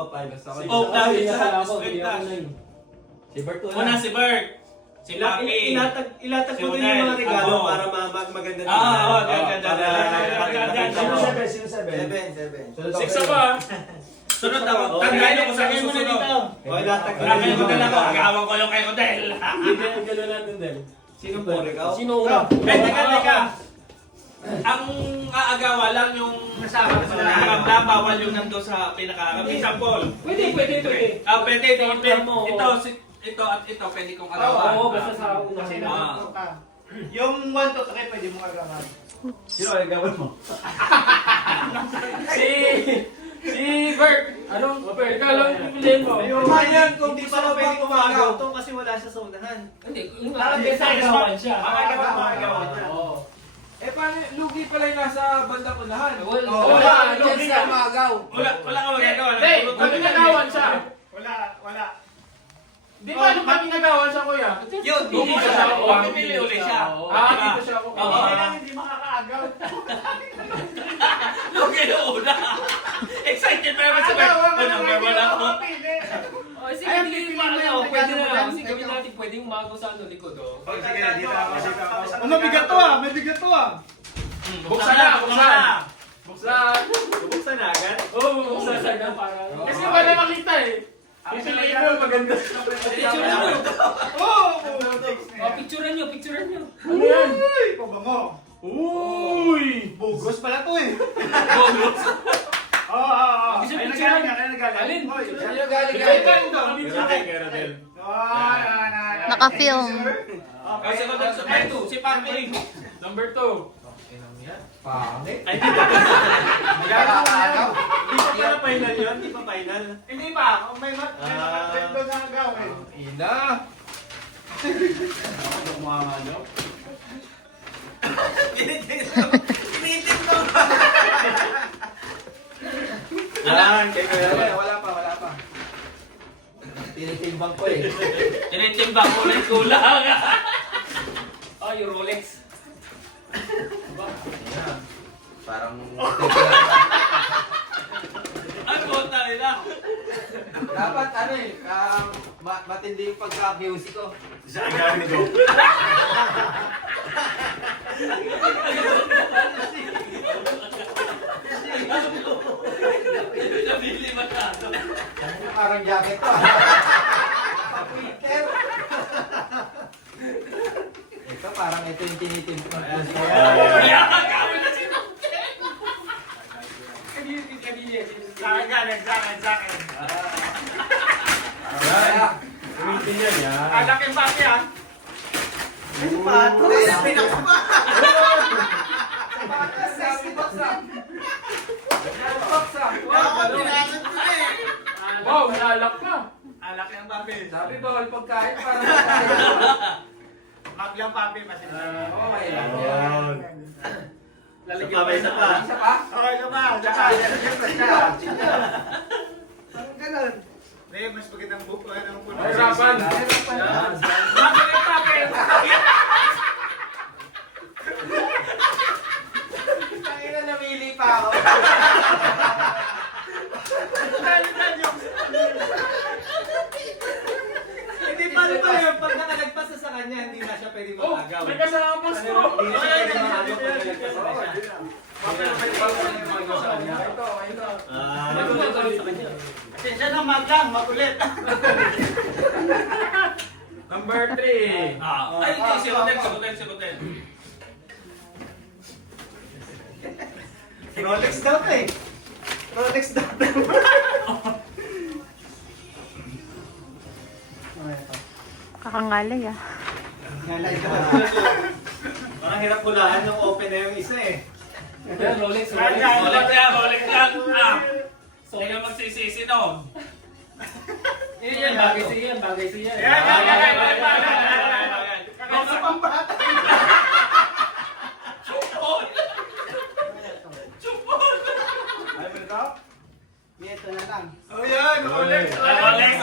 ako 5. Oh, dahil sa Si Bert una si Bert. Si Papi. Ilatag ko din yung mga regalo para maganda din. Oo, Sino 7? 6 ako ah. Sunod ako. Tandaan ako sa susunod. O, ilatag ko Kaya mo din. dala ko. Agawang ko yung kay Odel. Galo natin din. Sino po, ikaw? Sino una? Teka. Ang aagawa lang yung kasama sa nakaramdam, bawal yung nandun sa pinaka-aram. Example. Pwede. Pwede. Ito at ito, pwede kong agawan. Oo, basta sa una. Kasi nakapuro ka. Yung 1 to 3 pwede mong agawan. Sino ang gawin mo? Si Bert. Ano? Bert, ikaw lang pipiliin mo. Ayan, kung Hindi gusto pa mo pwede pa kumagaw kumagaw. to kasi wala siya sa unahan. Hindi, yung Parang best agawan siya. Makagawan niya. Oo. Eh paano, lugi pala yung nasa bandang unahan. Wala, chance na magaw. Wala ka magagawa. Hindi, kami nagawan siya. Wala. Di ba nung kami nagawan siya, kuya? Yun, Hindi hindi siya. siya. Pipili ulit siya. Dito siya ako. Hindi lang hindi makakaagaw. Lugi na una. Excited pa naman sa Bert. Number 1 ako. Sige, hindi mo pwede na lang. Kasi gawin natin pwedeng umagaw sa likod. Sige, dito ako. Mabigat to ah, mabigat to ah. Buksan na. Buksan! Buksan na agad? Oo, buksan na para... Kasi wala makita eh. Pipiliin mo, maganda. Picturean nyo. Picturean nyo. Ano yan? Uy, pabango. Uy! Bugos pala to eh. Bonus. Oo. Gusto Ay, picturean? nagaling. Alin? Hoy, Sa'yo galing. Naka-film. Ay, sa number 2, si Papi. Number 2. Pangit. Ay, hindi pa pala final yun? Hindi pa final? Hindi pa. May mga doon na agaw eh. Ina. Tinitin mo. Yan, kaya Wala pa. Tinitimbang ko eh. Tinitimbang ko ulit kulang. Oh, yung Rolex. Parang... Ay, puta nila. Dapat ano eh, matindi yung pagka-QC ko. Sa agad nito. Nabili masyado. Parang jacket to ah. Papiker. Ito parang ito yung tinitimbang ko. Kaya kami na si Sa akin. Kaya, Umitin yan, yan. Alak yung papi ah. Wow, nalalak na. Alak yung papi. sabi bawal pagkain parang Mag lang papi kasi. okay lang yan. Yan. Isa pa, isa pa. Isa pa? Okay na ba? Parang ganun. Hindi, mas magandang buko. Hirapan. Yan. Papi yung papi. Tangina, namili pa ako. Hindi paano pa yun? Pag nakalagpas na sa kanya, hindi na siya pwede Oh, mag-agaw. may kasama po straw. Hindi na siya pwede mag-agaw pag nalagpas na siya. Ito. Ah. Kasi siya na maglang, makulit. Number 3. Ay, hindi. Si Rodel. Rolex daw to eh. Rolex daw to. Kakangalay ah. Parang hirap hulaan yung open na yung isa eh. Rolex. Balik lang. Hindi ka magsisisi no. Yan, bagay siya. Kasi pambata. Chupon. Ito na lang. Oh yan, Rolex. Rolex.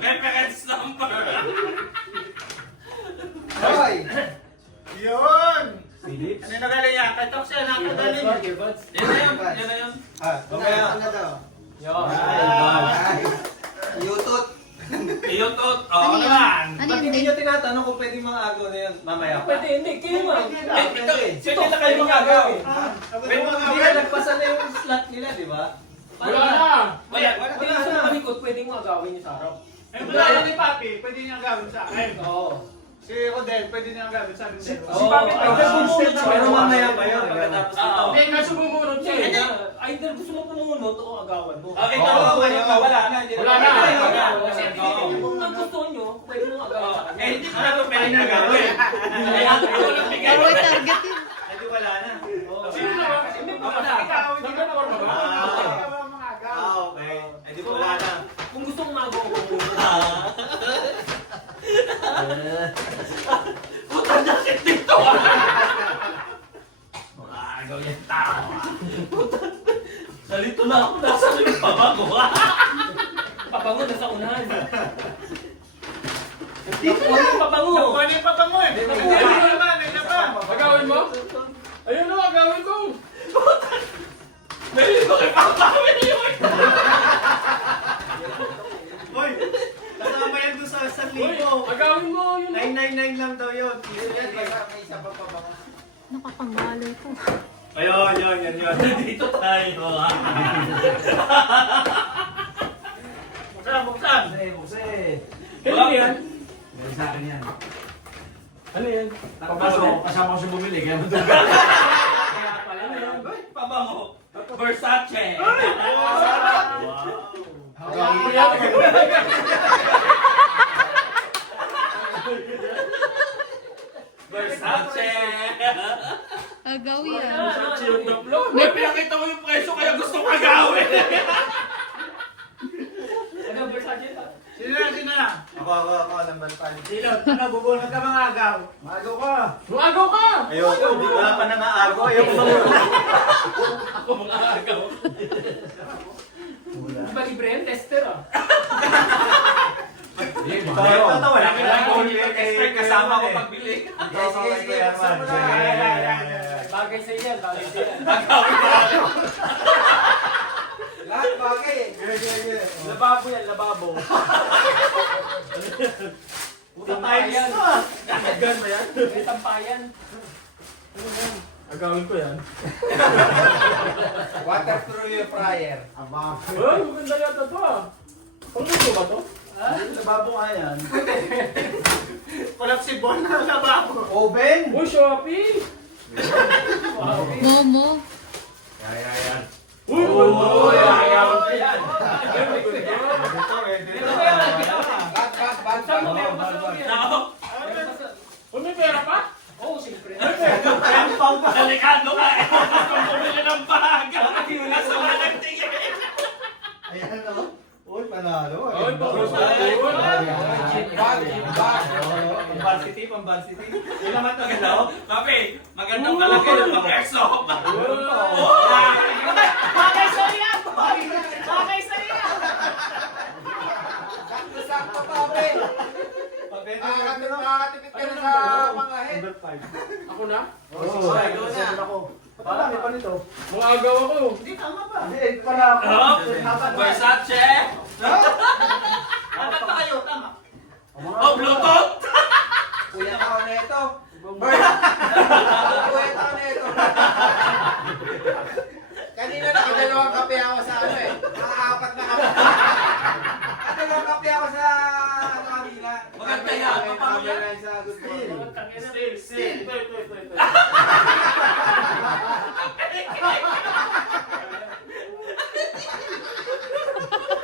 Reference number. Hoy! Yun. Philips? Ano nagaling yan? Katok siya, nakagaling. Yan na yun. Ano na daw? Yun. Hindi, kayo nga. Sige na kayo mag-agaw eh. May mga Hindi na nagpasa na yung slot nila, di ba? Wala na. Wala sa malikot, pwede mo agawin yung sa harap. Eh, wala ni Papi, pwede niyang gawin sa akin. Oo. Si Rodel, pwede niyang gawin sa akin. Si Papi, either bumunod siya. Pero mamaya pa yun, pagkatapos nito. Hindi, kaso bumunod siya. Either gusto mo pumunod o agawan mo. Ikaw wala na. Wala na. Kasi Oo. kung nagustuhan nyo, pwede mo agawin sa akin. Hindi ko na ito pwede nagawin. Kaya ako lang bigay. Ikaw ay target yun. Hindi wala na. Sino na? Kasi may mga na. Nagka-norma ba? Okay. Eh di wala na. Kung gusto mong magawa ko pumunod. Puta na si Tito ah! Agaw yung tao ah! Puta. Nalito na ako. Nasaan yung pabago ah! Pabango na sa unahan. Dito na! Pabango! Nakuha niya yung pabango eh. Nakuha naman, may naman. Agawin mo? Ayun na, agawin ko! Nalito ko kay Papa! Nalito ko Hoy! Kasama yan doon sa 1,000. Agawin mo yun! 999 lang daw yun. May isa pa ba? Nakakangalay ko. Ayun, yun. Dito tayo ah! Buksan. Kailan yan? Sa akin yan. Ano yan? Kasama ko siya bumili, kaya matulog. Kaya pala na yan. Uy, pabango! Versace! Versace! Agaw yan. May pinakita mo yung presyo kaya gusto ko agawin! Ano, Versace? Sino na? Ako, naman tayo. Sino? Ano, bubunod ka mga agaw. Magaw ka. Lumagaw ka! Ayoko, hindi ko wala pa nangaago. Ayoko sa Ako mga agaw. Di ba libre yan? Tester ah. Ito, wala ka lang Kasama ko pagbili. Sige, buksan mo na. Bagay sa yan, bagay sa yan. Lahat bagay eh. Lababo yan, lababo. Tampayan. Gan ba yan? May tampayan. Agawin ko yan. Water through your fryer. Uy, maganda yata to ah. Pang-luto ba to? Lababo nga yan. Walang sibon na lababo. Oven. Uy, Shopee! Momo. Yan. Uy, Oh, agawin ko yan. Saan mo meron pa sa yan? Uy, may pera pa? Oo, siyempre. Delikado ka eh. Kung bumili ng baga. Nasa walang tingin. Ayan o. Uy, panalo. Uy, pagkos na. Pambansity. Yun naman to galaw. Papi, magandang palagay ng pang-exo. Bagay sa yan! Bagay sa yan! Sakto-sakto pa, Abe. Makakatipid ka na sa mga head. Ako na? Marami pa nito. Mga agaw ako. Hindi, tama pa. Hindi, pala ako. Versace. Dapat pa kayo, tama. Oh, Bluetooth. Kuya ako na ito. Kuya ako na ito. Kanina nakadalawang kape ako sa ano eh. Nakaapat na kape. Nakadalawang kape ako sa kanina. Maganda yan. Paano yan? Sa good morning. Still.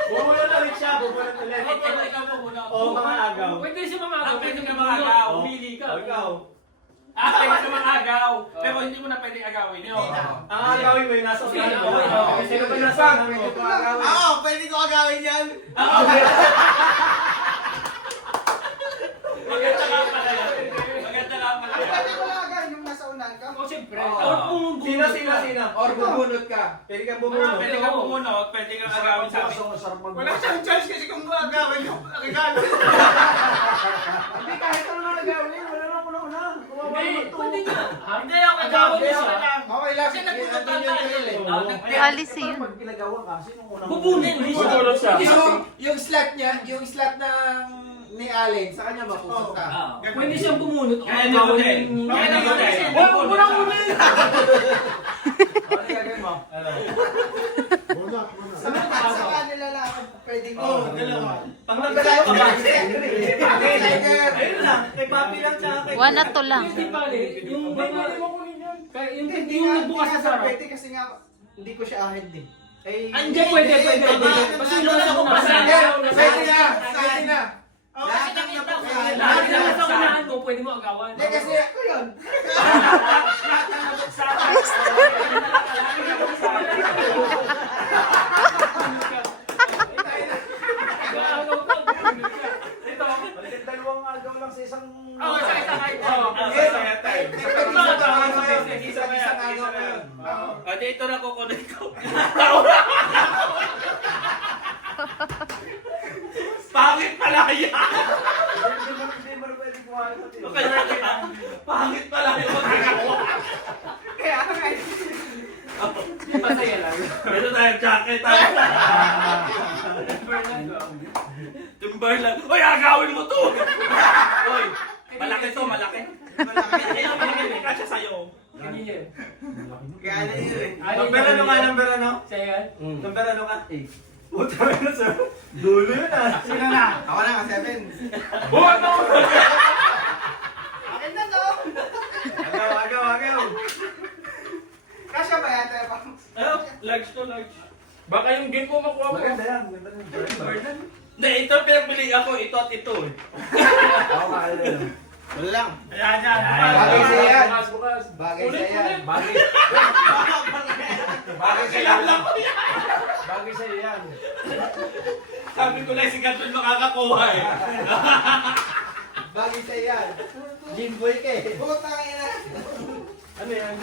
Bubulot ulit siya, bubulot ulit. Ikaw po muna. Oo, mga agaw. Pwede siya mamagaw. Pwede ka mamagaw. Umili ka. Ikaw. Pwede ka mag-agaw. Pero hindi mo na pwede agawin yun. Ang agawin mo yung nasa Sige, unahan mo. oo. Sino ba nasa unahan mo? Oo, pwede ko agawin yan. Maganda nga pala yan. Maganda nga pala yan. Pwede ko agawin yung nasa unahan ka. Oh, siyempre. Oo. Or kung Sino? Or bubunot ka. Pwede kang bumunod. Pwede ka pumunot, pwede kang agawin sa amin. Wala siyang chance kasi kung agawin yung regalo. Hindi, kahit ano na nagawin, wala na ako na una. Hindi, pwede nga. Hindi ako agawin Agawin siya. siya. Okay lang. Kasi nagpupunta Andun yung tayo drill eh. Policy yun. Pag pinagawa ka, sino unang Bubunin mo siya. Bubulot siya. Yung slot niya, yung slot ng ni Allen, sa kanya mapupunta. Pwede siyang bumunot. Kaya niyo din. Kaya niyo din. Muna muna. Ano gagawin mo? Sa kanila lang, pwede mo. dalawa. Panglabayo ka ba? Ayun lang, kay Papi lang tsaka kay... One at two lang. Hindi pare, yung mga... Kaya yung Hindi yung nga, nagbukas sa sarap. pwede kasi nga, hindi ko siya ahid din. Eh, Hindi, pwede. Kasi yung nasa unahan. Pwede na, pwede na. Lahat ng napakain. Lahat na nasa unahan mo, pwede mo agawan. Hindi kasi ako yun. Balik dalawang agaw lang sa isang... Oo, sa isang height. Isang agaw ko yun. At ito na kukunin ko. Pangit pala yan! Hindi mo pwede kumain sa tiyo. Pangit pala yung magkakawa. Kaya nga, Masaya lang. Ito tayo, jacket tayo. Timberland. Uy, agawin mo to! Uy, malaki to, malaki. Malaki. Kasya sa'yo. Hindi yan. kaya na yun eh. Number ano ka, number ano? Siya yan. Number ano ka? 8. Puta na sa... Dulo yun ah. Sino na? Ako na, 7. Akin na to. Agaw. Kasya ba yan, Tepa? Ayun, large to, large. Baka yung game mo makuha mo. Maganda yan. Maganda yan. Hindi, ito pinagbili ako, ito at ito eh. Ako kaya lang. Wala lang. Ayan, yan. Bagay sa'yo yan. Bukas. Bagay sa'yo yan. Bagay. Bagay sa'yo Kilala yan. ko yan. Bagay sa'yo yan. Sabi ko lang si Gatron makakakuha eh. Bagay sa'yo yan. Jimboy ka eh. Puta ka yan. Ano yan?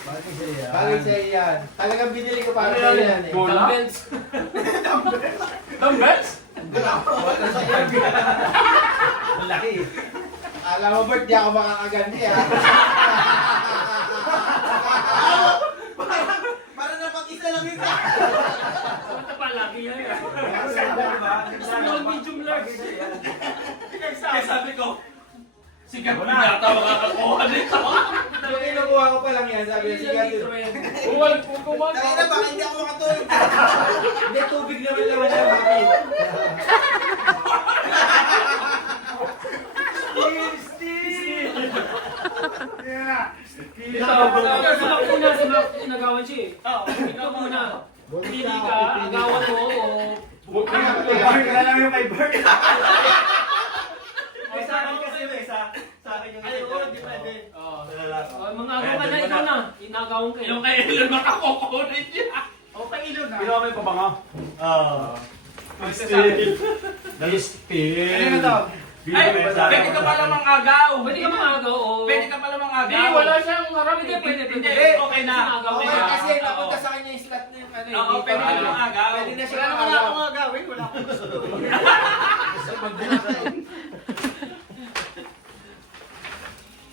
Bagay sa'yo yan. Bagay sa'yo yan. Talagang binili ko para sa'yo yan eh. Dumbbells. Dumbbells? Malaki. Alam mo, Bert, di ako makakaganti ha. Para napag-isa lang yun ha. Ito pa, laki yan. Small, medium, large. Kaya sabi ko, si Gatron yata makakakuha nito. Yung kinukuha ko pa lang yan, sabi niya, sige Gatron. Tayo na, baka hindi ako makatulog. Hindi, tubig naman naman yan, mami. Nagawan siya eh. Ikaw muna. Pili ka, agawan mo o... Bart na lang yung kay Bart. Ay, sa akin kasi may sa akin yung Ay, oo, di pwede. Mga agawan na, ikaw na. Inagawan ka eh. yung kay Elon makakukunin niya. O, pang-ilo na. Ginawa mo yung pabango? Oo. Still. Nag-still. Ano na to? Ay, pwede ka pala mangagaw. Pwede ka mga agaw o... Pwede ka pala mangagaw. Hindi, wala siyang harap. Hindi, pwede. Hindi, okay na. Okay, na. kasi napunta sa kanya yung slot na yung ano Oo, pwede ka mangagaw. Pwede na siya Wala naman ako mangagaw. mga gawin. Wala akong gusto.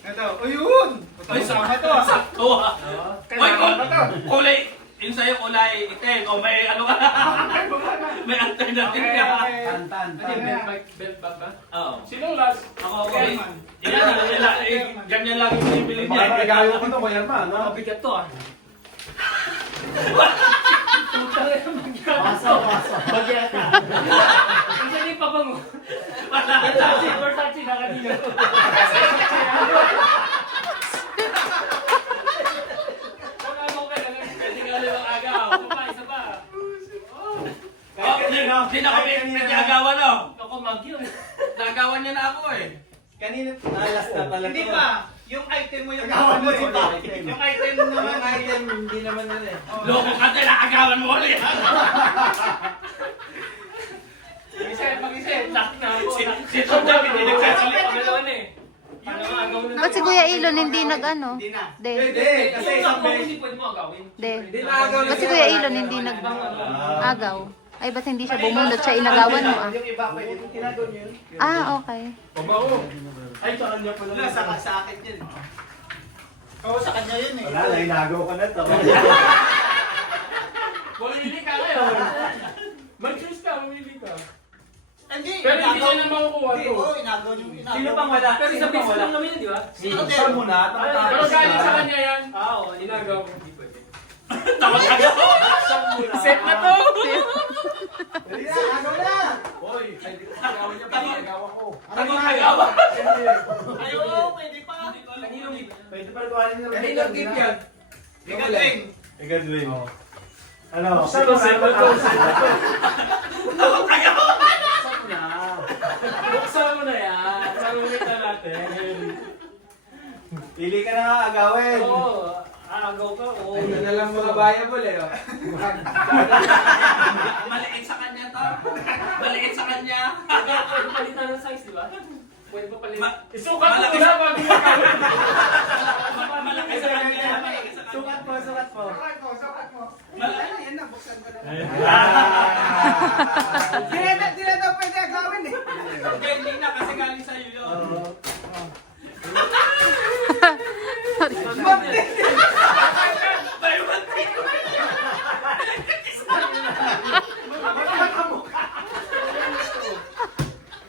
Ito, o yun! Ay, Sama to ah. sakto ah. Uy, Kasama to. kulay. Yung sa'yo kulay itim. O may ano ka. May alternative ka. Tantan. Belt bag ba? Oo. Sinong last? Ako, okay. Ganyan lang yung binibili niya. Baka nagagawa ko ito, Kuya Man. no? Mabigat to ah. Paso. Bagyan ka. Kasi hindi pa bango. Versace na kanina. Pag-agaw ka na lang. Pwede ka ulit ang agaw. Isa pa. Hindi na kami nag-agawan no. Ako, magyo. Nagawan niya na ako eh. Kanina, alas na talaga. Hindi pa. Yung item mo yung gawan mo, di ba? Yung item naman. Yung item, hindi naman yun eh. Loko ka din, nakagawan mo ulit. Mag-isa. Lock na ako. Si Tom Jack hindi nagsasalita. Pangalawan eh. Pangalawan na. Ba't si Kuya Ilon hindi nag-ano? Hindi na. De. Hindi, kasi Yung isang ako, beses. hindi pwede mo agawin. De. Hindi naagaw na Ba't si siya. Kuya Ilon hindi nag-agaw? Ay, ba't hindi siya bumunot siya inagawan mo ah? Yung iba, pwede mo tinagaw niyo yun. Ah, okay. Ay, sa kanya pala. Wala, sa akin yun. Oo, sa kanya yun eh. Wala, nainagaw ka na to. Mamili ka ngayon. Mag-choose ka, mamili ka. Hindi, Pero hindi niya na makukuha to. Oo, inagaw yung inagaw. Sino pang wala? Pero Sino isang pang beses wala? lang naman yun, di ba? Ikaw muna. Pero galing sa kanya yan. Oo, inagaw. Hindi pwede. Tapos agaw. Set na to! Dali na, agaw na! Hoy, hindi ko agaw niya pa agaw ako. Tagong agaw. Ayo, pwede pa. Kanino Pwede pa kuhanin ng Kaninong tip yan? Ikaw din. Igadwin. Ano? Set na to. Tagong agaw. Buksan mo na yan. Sarungit na natin. Pili ka na nga agawin. Oo. Agaw ka. Oo. Ito na lang mga viable eh. Oh. Maliit sa kanya to. Maliit sa kanya. Pwede palitan ng size, di ba? Pwede pa palitan. Isukat mo Malaki na bago magkakaroon. Malaki sa kanya. Malaki sa kanya. Sukat mo, sukat mo. Sukat mo. Malaki. Yan na, buksan ko na. Ah. Di na daw pwede agawin eh. Hindi na kasi galing sa'yo yun. May mantik.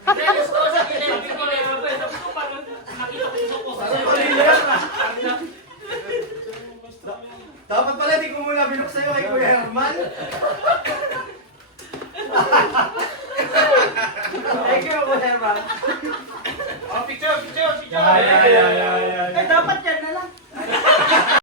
Hindi, gusto ko sa gilid. Hindi ko meron to. Tapos ko parang nakita ko yung suko. Dapat pala di ko muna binuksan yung kay Kuya Herman. Thank you, Kuya Herman. Oh, picture. Yeah. Eh, dapat yan na